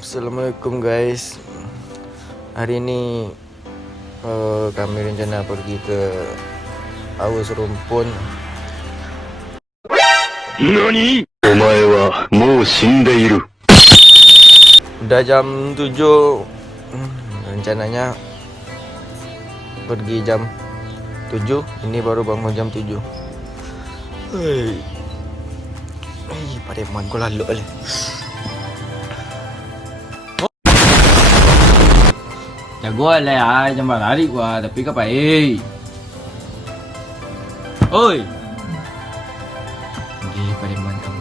Assalamualaikum guys. Hari ini kami rencana pergi ke Aus Rumpun. Nani? Omae wa mou shindeiru. Udah jam 7. Rencananya pergi jam 7. Ini baru bangun jam 7. Hei, pada man ko lalu le. Jago lah ya, jangan lari gua, tapi kapa Oi. Di pada man kamu.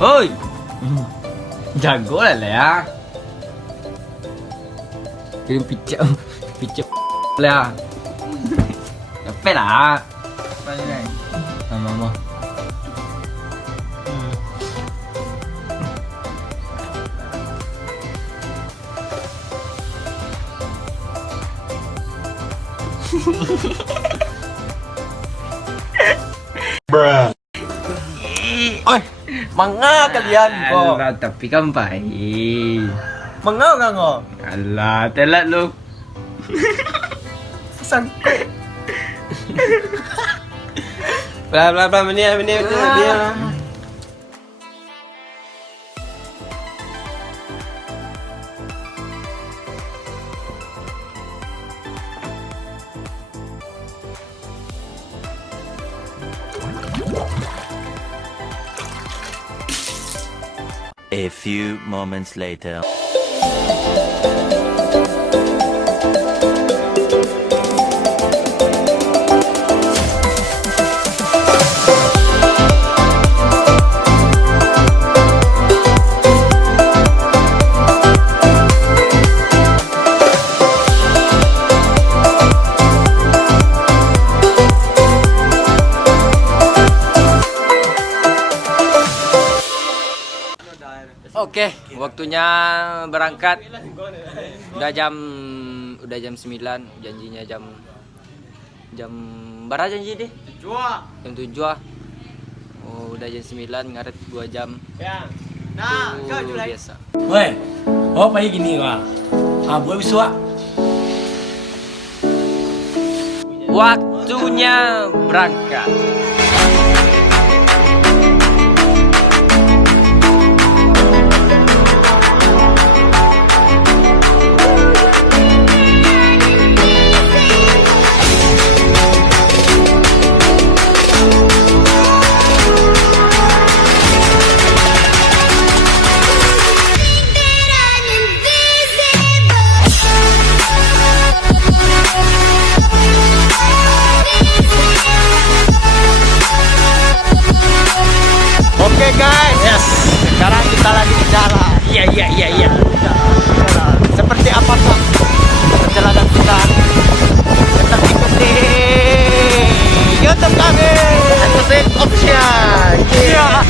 Oi. Jago lah ya. Kirim picak lah. Capek lah. Apa ni? Mama. Bruh. Oi, manga kalian kok. Alah, tapi kan baik. Manga enggak kok? Alah, telat lu. Sangkut. Bla menit. A few moments later. Oke, waktunya berangkat. Udah jam 9, janjinya jam berapa janji deh? Jam 7. Oh, udah jam 9, ngaret 2 jam. Nah, itu biasa. Woi, oh pagi gini wah. Boleh biswa. Waktunya berangkat. Oke guys, yes. Sekarang kita lagi di jalan. Iya. Seperti apakah perjalanan kita? Tetap ikuti YouTube kami. Hussein Official. Iya.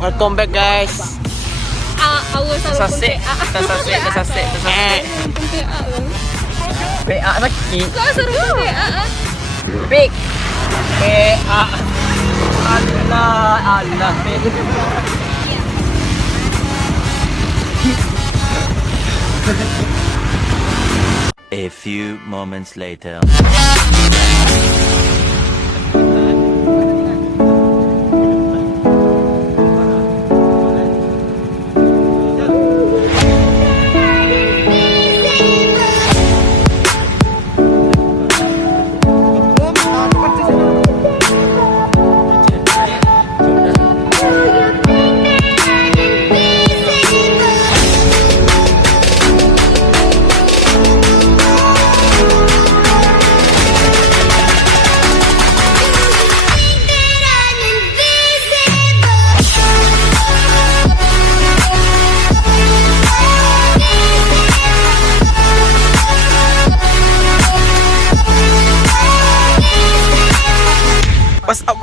Welcome back guys. Sasek. PA lagi. Kok seru PA? Big. PA. Allah. A few moments later.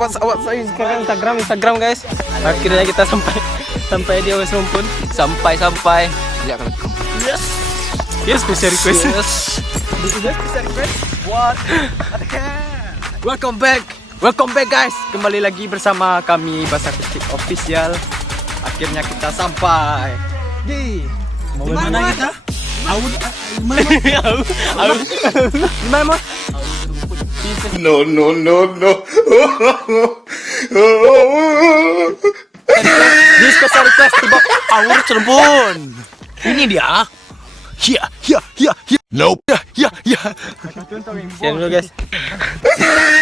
WhatsApp saya sekarang Instagram guys. Akhirnya kita sampai di Aus Rumpun. Sampai. Ya, yes. Yes, special request. What? Welcome back guys. Kembali lagi bersama kami Bahasa Akustik Official. Akhirnya kita sampai di Mana kita? mana? No, no, no, no. Di special request tiba Aur Cirebon. Ini dia. Ya. Nope. Ya. Siap dulu guys.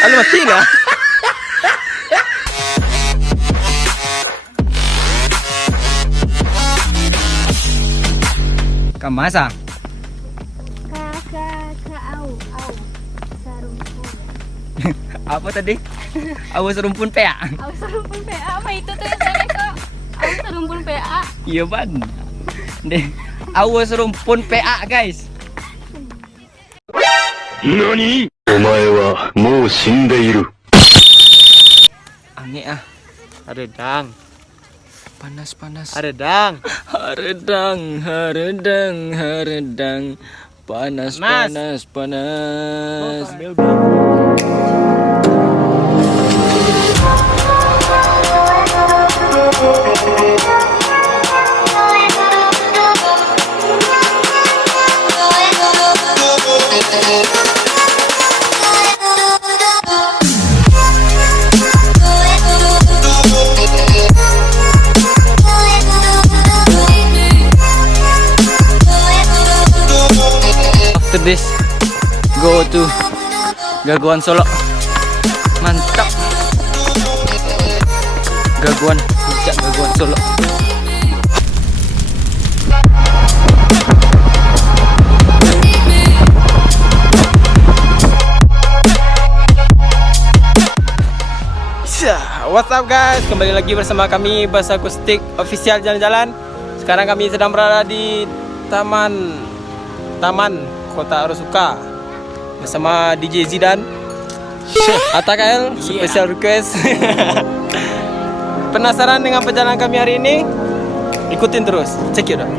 Halo mati nggak? Kamasa. Au sarumpun. Apa tadi? Awas rumpun pea. Au sarumpun PA apa itu tulisannya kok? Au sarumpun PA. Iya ban. Deh. Awas rumpun PA guys. Nani? お前はもう死んでいる。 Aneh ah. Haredang. Panas. Haredang. Haredang. Panas. After this, go to Gaguan Solo. Mantap. Puncak Gaguan Solo. What's up guys? Kembali lagi bersama kami Bahasa Akustik Official jalan-jalan. Sekarang kami sedang berada di Taman Kota Arasuka bersama DJ Zidan, Atta KL, special request. Penasaran dengan perjalanan kami hari ini? Ikutin terus, check it out.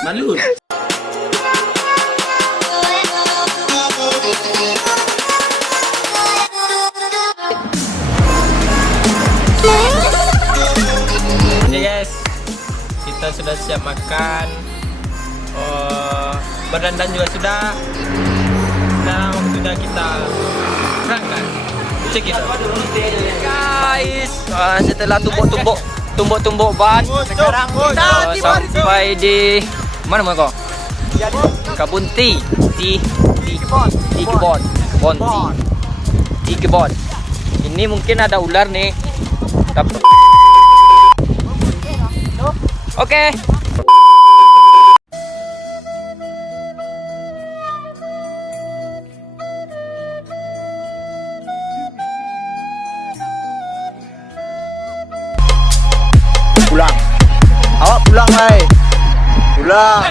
Malu. Oke guys, kita sudah siap makan. Berdandan juga sudah. Sekarang waktunya kita berangkat. Cek it out. Guys, setelah tumbuk ban, Sekarang kita sampai di mana kok? Kebun Ti Kebon. Ini mungkin ada ular nih. Oke. pulang. Awak pulang, Mai. Pulang.